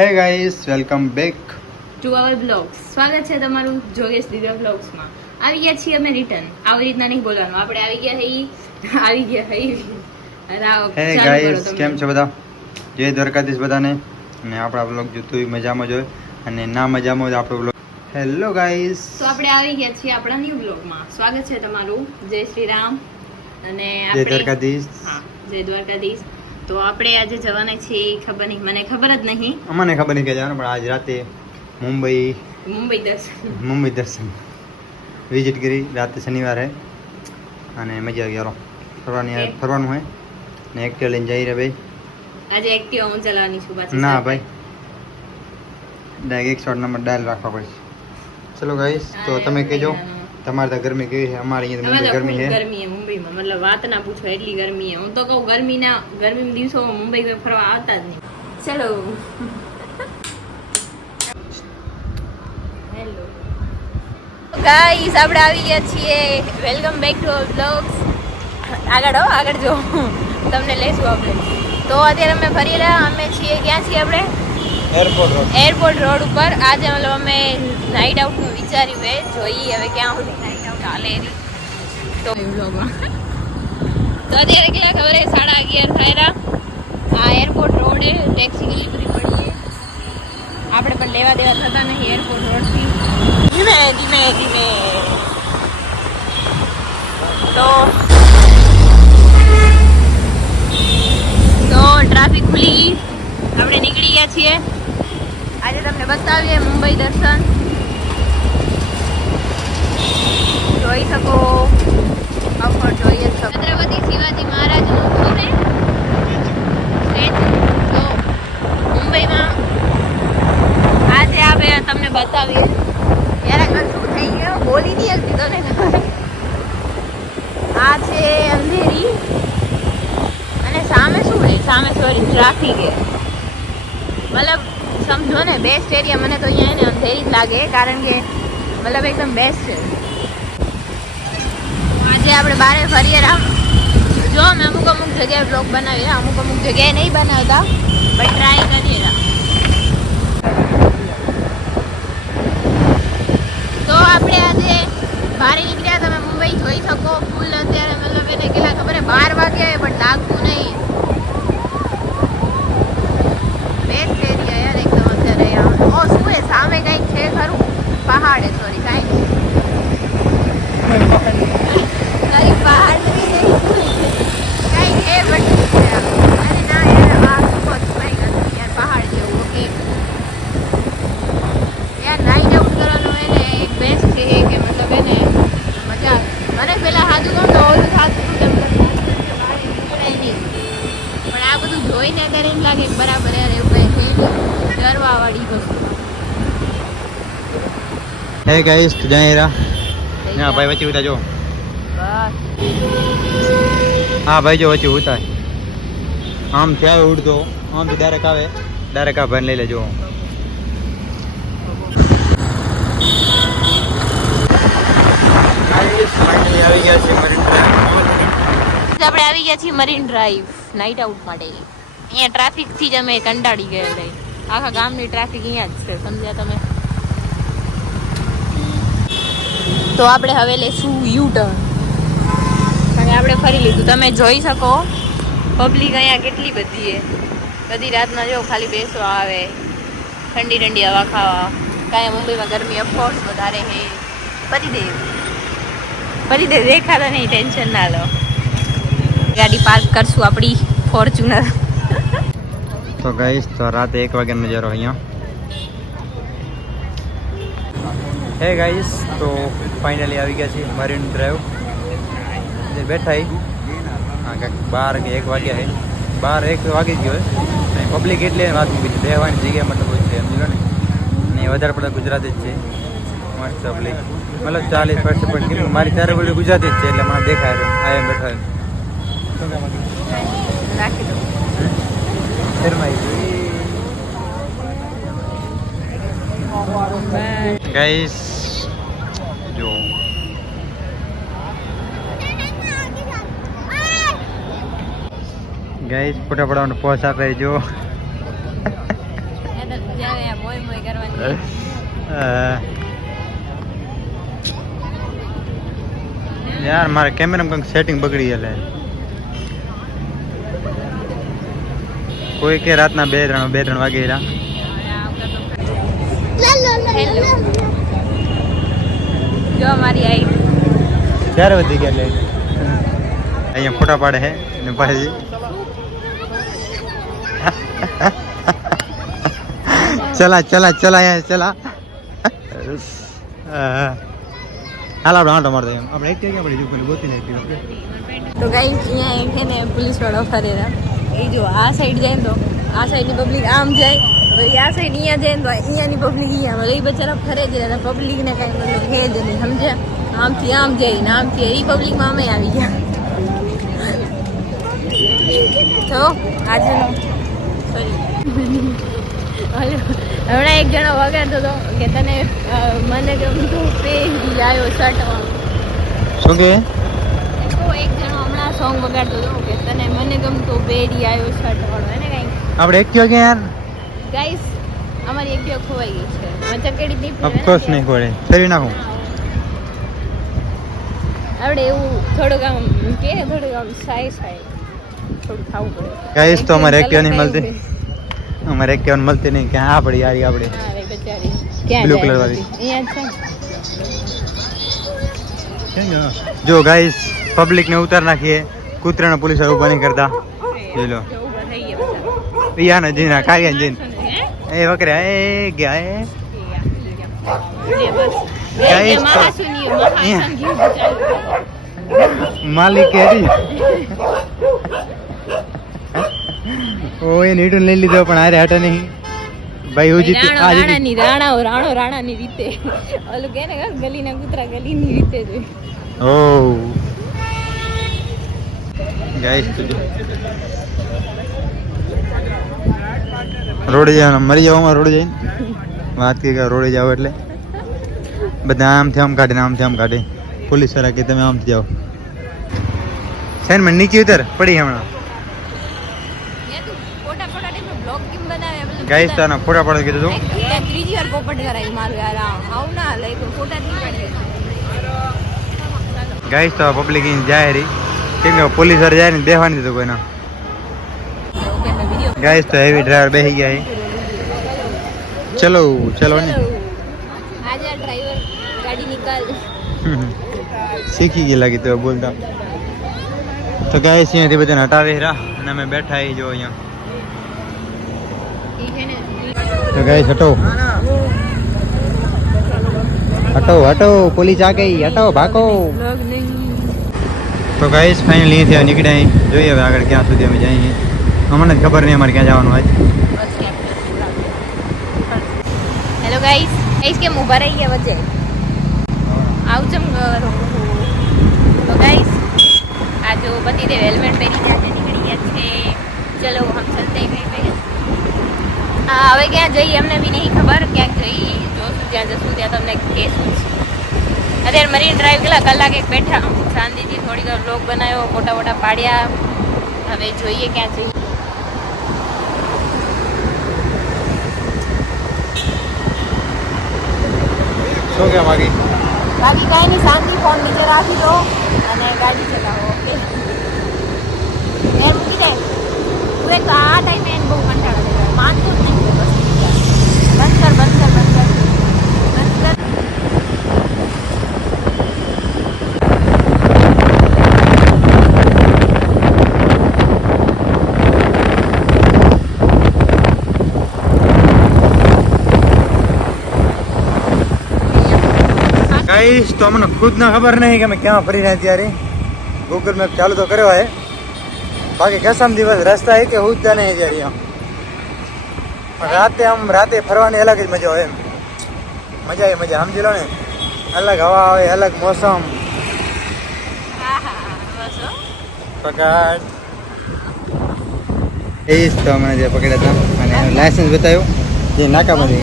હે guys welcome back to our blogs. સ્વાગત છે તમારું જોગેશ દિવ્યા બ્લોગ્સમાં. આવી ગયા છીએ અમે રિટર્ન. આવી રીતના નહીં બોલવાનું. આપણે આવી ગયા હે ગાઈસ કેમ છો બધા? જય દ્વારકાધીશ બધાને. અને આપણા બ્લોગ જોતું મજામાં જ હોય અને ના મજામાં હોય આપણો બ્લોગ. હેલો ગાઈસ, તો આપણે આવી ગયા છીએ આપણા ન્યૂ બ્લોગમાં. સ્વાગત છે તમારું. જય શ્રી રામ અને જય દ્વારકાધીશ. હા, જય દ્વારકાધીશ. તો આપણે આજે જવાના છીએ, ખબર નહીં, મને ખબર જ નહીં. અમને ખબર નહીં કે જવાનું, પણ આજ રાતે મુંબઈ દર્શન વિઝિટ કરી. રાતે શનિવારે અને મજા આવી ગયો ફરવાનું હોય ને. એક્ટિવા લઈને જઈ રહ્યા ભાઈ. આજે એક્ટિવા હું ચલાવવાની છું પાછી. ના ભાઈ, ડાયરેક્ટ 100 નંબર ડાયલ રાખવા પડશે. ચલો ગાઈસ, તો તમે કહેજો તમારે ત્યાં ગરમી કેવી છે? અમારે અહીંયા મુંબઈ ગરમી છે. ગરમી છે મુંબઈમાં, મતલબ વાત ના પૂછો, એટલી ગરમી છે. હું તો કહું ગરમીના દિવસોમાં મુંબઈ ફરવા આવતા જ નહીં. ચલો હેલો ગાઈસ, આપણે આવી ગયા છીએ. Welcome back to our blogs. આગળ જો તમને લેશું આપણે. તો અત્યારે અમે ફરી રહ્યા. અમે છીએ, ક્યાં છીએ આપણે? એરપોર્ટ રોડ ઉપર. આજે મતલબ અમે નાઇટ આઉટનું વિચાર્યું છે. જોઈએ હવે ક્યાં સુધી નાઇટ આઉટ હાલે. તો અત્યારે કેટલા ખબર છે? 11:30 થયા. આ એરપોર્ટ રોડ છે. ટેક્સી ડિલિવરી પડીએ. આપણે પણ લેવા દેવા થતા નહીં એરપોર્ટ રોડથી. ધીમે તો ટ્રાફિક ખુલી ગઈ. આપણે નીકળી ગયા છીએ. આજે તમને બતાવીએ મુંબઈ દર્શન. જોઈ શકો, અફર જોઈએ છો. છત્રપતિ શિવાજી મહારાજનું શું છે સ્ટેચ્યુ. તો મુંબઈમાં આજે આપણે તમને બતાવીએ. યાર શું થઈ ગયું, બોલી નહીં શકતી તને ખબર. આ છે અંધેરી અને સામે શું છે? સામે સોરી ટ્રાફિક છે. મતલબ સમજો ને, બેસ્ટ એરિયા મને તો અહીંયા એને અંધેરી જ લાગે, કારણ કે મતલબ એકદમ બેસ્ટ છે. આજે આપણે બારે ફરીએ રામ. જો અમે અમુક જગ્યાએ બ્લોગ બનાવી રહ્યા, અમુક જગ્યાએ નહીં બનાવતા, પણ ટ્રાય કરીએ રહ્યા. તો આપણે આજે બારે નીકળ્યા. તમે મુંબઈ જોઈ શકો. ફૂલ અત્યારે મતલબ એને કેટલા ખબર છે, 12 વાગ્યા પણ લાગતું નહીં. બેસ્ટ એરિયા યાર એકદમ અત્યારે. ઓ શું છે સામે કંઈક છે ખરું? પહાડ છે, સોરી કાંઈ પહાડ નથી, કાંઈ છે બટ અરે ના યાર, આ શું હતું કાંઈ યાર, પહાડ જેવું. ઓકે યાર, નાઈટ આઉટ કરવાનું એને એક બેસ્ટ છે કે મતલબ એને મજા આવે. મને પેલા સાચું કહું તો ઓલું થતું હતું તેમ નહીં, પણ આ બધું જોઈને ત્યારે એમ લાગે બરાબર યાર એવું કંઈ છે નહીં, ડરવા વાળી વસ્તુ. હે ગાઈસ, તો જઈ રહ્યા. ના ભાઈ વચ્ચે ઉતા જો. બસ હા ભાઈ જો વચ્ચે ઉતા. આમ થયા ઉડતો, આમ તો ડાયરેક્ટ આવે. ડાયરેક્ટ આ ભાઈને લઈ લેજો. આપણે આવી ગયા છીએ મરીન ડ્રાઈવ નાઇટ આઉટ માટે. અહીંયા ટ્રાફિકથી જ અમે કંટાળી ગયા. આખા ગામની ટ્રાફિક અહીંયા જ છે, સમજ્યા તમે? તો આપણે હવે લઈશું યુ ટર્ન, કારણ કે આપણે ફરી લીધું. તમે જોઈ શકો પબ્લિક અહીંયા કેટલી બધી છે. બધી રાતના જો ખાલી બેસવા આવે, ઠંડી હવા ખાવા. કાંઈ મુંબઈમાં ગરમી ઓફકોર્સ વધારે છે. પતિદેવ દેખાતા નહીં, ટેન્શન ના લો. ગાડી પાર્ક કરશું આપણી ફોર્ચ્યુનર. તો ગાઈસ, તો રાતે 1 વાગ્યાનો નજારો અહીંયા. હે ગાઈસ, તો ફાઇનલી આવી ગયા છીએ મરીન ડ્રાઈવ. જે બેઠા હા કાંઈક 12 કે 1 વાગ્યા છે. 1 વાગી ગયો છે. પબ્લિક એટલે વાત મૂકી છે, બેહવાની જગ્યા મતલબ હોય છે, સમજી લો ને. અને વધારે પડતા ગુજરાતી જ છે. મસ્ત પબ્લિક, મતલબ 40% કેમ મારી ચારે બોલી ગુજરાતી જ છે, એટલે મને દેખાય આ એમ બેઠા રાખી દો. ગાઈસ જો ગાઈસ, ફોટા પડાવવાનો પોસ આપે જો. મોય મોય કરવાની. યાર મારા કેમેરામાં કંઈક સેટિંગ બગડી ગયેલા કોઈ કે રાતના 2-3 વાગે હેલા. હેલો જો અમારી આઈ 4 વધી ગયા એટલે અહીંયા ફોટા પાડે હે ને ભાઈ ચલા ચલા ચલા યાર ચલા હાલ આપણે આંટો મારતા એમ આપણે એક જગ્યા આપણે જો ગોતી નાખી આપણે. તો ગાઈસ અહીંયા એક છે ને પોલીસ વાળો ફરેરા એ જો આ સાઈડ જાય ને તો આ સાઈડની પબ્લિક આમ જાય પછી આ સાઈડ અહીંયા જાય ને તો અહીંયાની પબ્લિક અહીંયા એ બચારા ફરે જ રહે પબ્લિકને કાંઈ મતલબ હે જ નહીં સમજ્યા આમથી આમ જાય ને આમથી એ પબ્લિકમાં અમે આવી ગયા. તો આજનો સોરી હમણાં એક જણો વગાડતો હતો કે તને મને ગમતું પહેરી આવ્યો શર્ટમાં. શું કે એક જણો હમણાં સોંગ વગાડતો હતો કે તને મને ગમતો પહેરી આવ્યો શર્ટ વાળો એને કઈ આપણે એક કયો કે યાર ગાઈસ અમારી એક જગ્યા ખોવાઈ ગઈ છે મચકેડી નહીં ઓફકોર્સ નહીં ખોડે ફેરવી નાખું આપણે એવું થોડુંક આમ કે થોડુંક આમ સાય થોડું ખાવું પડે. ગાઈસ તો અમારે એક નહીં મળતી અમારે એક મળતી નહીં કે હા પડી યાર આપણે હા રે બચારી ક્યાં બ્લુ જાય? કલર વાળી અહીંયા છે જો ગાઈસ પબ્લિક ને ઉતાર નાખીએ કૂતરાના પોલીસ ઉભા નહીં કરતા જોઈ લો જો ઊભા થઈ ગયા બધા. પિયાના જીના કારિયા જીન હે એ વકરે એ ગયા એ લે બસ ગાઈસ એ મહાસુની મહાસંગી બચારી માલિક હેરી ઓય નીટું લઈ લીધો પણ આરે હટે નહીં ભાઈ હું જીતી આ જીતી રાણાની રીતે ઓલું કે ને ગલીના કૂતરા ગલીની રીતે જોઈ. ઓ ગાઈસ તો રોડે જવાનું મરી જવામાં રોડે જઈને વાત કે રોડે જાવ એટલે બધા આમથી આમ કાઢે ને આમથી આમ કાઢે પોલીસ વાળા કે તમે આમથી જાઓ સાઈન માં નીચે ઉતર પડી હમણાં ગાઈસ તો ફોટા પાડો કીધું તું ત્રીજી વાર પોપટ કરાવી મારું યાર આવું ના લઈ તો ફોટા નહીં પાડીએ. ગાઈસ તો પબ્લિક જાય રહી કેમ કે પોલીસ વાળા જાય ને બેહવા નહીં દીધું કોઈના. ગાઈસ તો હેવી ડ્રાઈવર બેસી ગયા છે ચલો ચલો ને આજા ડ્રાઈવર ગાડી નિકાલ શીખી ગઈ લાગી તો બોલતા. તો ગાઈસ અહીંયાથી બધાને હટાવી રહ્યા અને અમે બેઠા જો અહીંયા. तो गाइस हटो हटो हटो पुलिस आ गई हटो भागो. तो गाइस फाइनली અહીંથી નીકળ્યા અહીં જોઈએ હવે આગળ ક્યાં સુધી અમે જઈએ અમને ખબર નહીં અમારે ક્યાં જવાનું આજ. હેલો ગાઈસ કેમ ઊભા રહી ગયા વચ્ચે આવજમ કરો. તો ગાઈસ આ જો પતિદેવ હેલ્મેટ પહેરી ગયા છે નીકળી ગયા છે. ચલો હમ ચલતે ગઈ પે હવે ક્યાં જઈએ અમને બી નહીં ખબર ક્યાંક જઈએ જોશું જ્યાં જશું ત્યાં તમને કહેશું. અત્યારે મરીન ડ્રાઈવ કેટલા કલાક એક બેઠા શાંતિથી થોડીક વાર વ્લોગ બનાવ્યો ફોટા વોટા પાડ્યા હવે જોઈએ ક્યાં જઈએ. શું કે માગી બાકી કાંઈ નહીં શાંતિ ફોન નીચે રાખી દો અને ગાડી ચલાવો ઓકે એમ મૂકી જાય તું એક આ ટાઈમે એને બહુ કંટાળો દેવાય માનતું જ નહીં બસ બંધ કર બંધ કર બંધ કર બંધ કર. ગાઈસ તો અમને ખુદ ના ખબર નહીં કે અમે ક્યાં ફરી રહ્યા ત્યારે ગૂગલ મેપ ચાલુ તો કર્યો હે બાકી કસમ દિવસ રસ્તા એ કે હું જ નહીં ત્યારે પણ રાતે ફરવાની અલગ જ મજા હોય એમ મજા આવે મજા સમજી લો ને અલગ હવા આવે અલગ મોસમ પકડ એ જ તો મને જે પકડ્યા હતા અને લાયસન્સ બતાવ્યું જે નાકામાંથી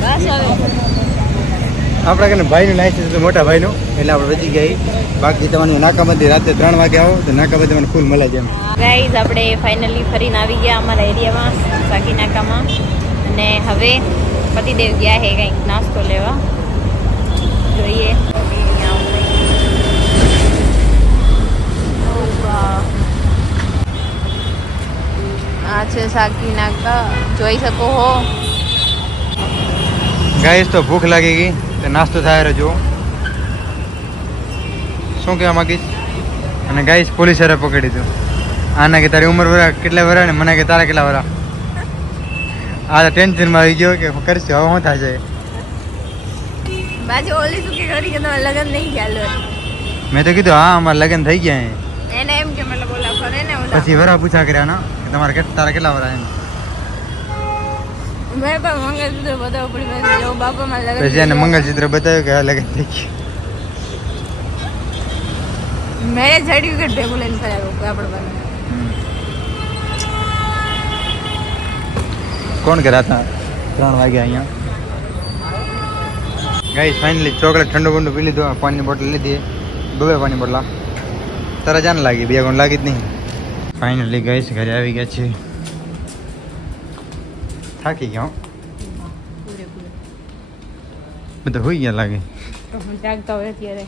બસ હવે આપણા કને ભાઈનું લાયસન્સ હતું મોટા ભાઈનું એટલે આપણે બચી ગયા. બાકી તમારી નાકાબંધી રાતે 3 વાગે આવો તો નાકાબંધી મને ફૂલ મળે છે એમ. ગાઈઝ આપણે ફાઇનલી ફરીને આવી ગયા અમારા એરિયામાં સાકી નાકામાં અને હવે પતિદેવ ગયા છે કંઈક નાસ્તો લેવા. જોઈએ આ છે સાકી નાકા, જોઈ શકો હો. ગાઈસ તો ભૂખ લાગી ગઈ તો નાસ્તો થાય રહેજો. શું કહેવા માંગીશ? અને ગાઈસ પોલીસવાળા પકડી દીધું. આના કે તારી ઉંમર વરા કેટલા વરા ને મને કે તારા કેટલા વરા. આ તો ટેન્શનમાં આવી ગયો કે કરશું હવે શું થશે. બાજુ ઓલી શું કે કરી કે તમારે લગ્ન નહીં ગયા? મેં તો કીધું હા અમારા લગ્ન થઈ ગયા. એને એમ કે મતલબ ઓલા ફરે ને ઓલા પછી વરા પૂછા કર્યા ના કે તમારે તારા કેટલા વરા એમ. મેં પણ મંગળસૂત્ર બતાવવું પડી મેં જો બાપામાં લગ્ન પછી એને મંગળસૂત્ર બતાવ્યું કે આ લગ્ન થઈ ગયું. મેરેજ સર્ટિફિકેટ ભેગું લઈને ફરાવ્યું આપણે પાસે. કોણ કર્યા હતા 3 વાગ્યા અહીંયા. ગાઈસ ફાઇનલી ચોકલેટ ઠંડુ બંડુ પી લીધું. પાણીની બોટલ લીધી 2 પાણી બોટલા. તારા જાન લાગી 2 ગુણ લાગી જ નહીં. ફાઇનલી ગાઈસ ઘરે આવી ગયા છે. થાકી ગયો બધા હોઈ ગયા લાગે. જાગતા હોય અત્યારે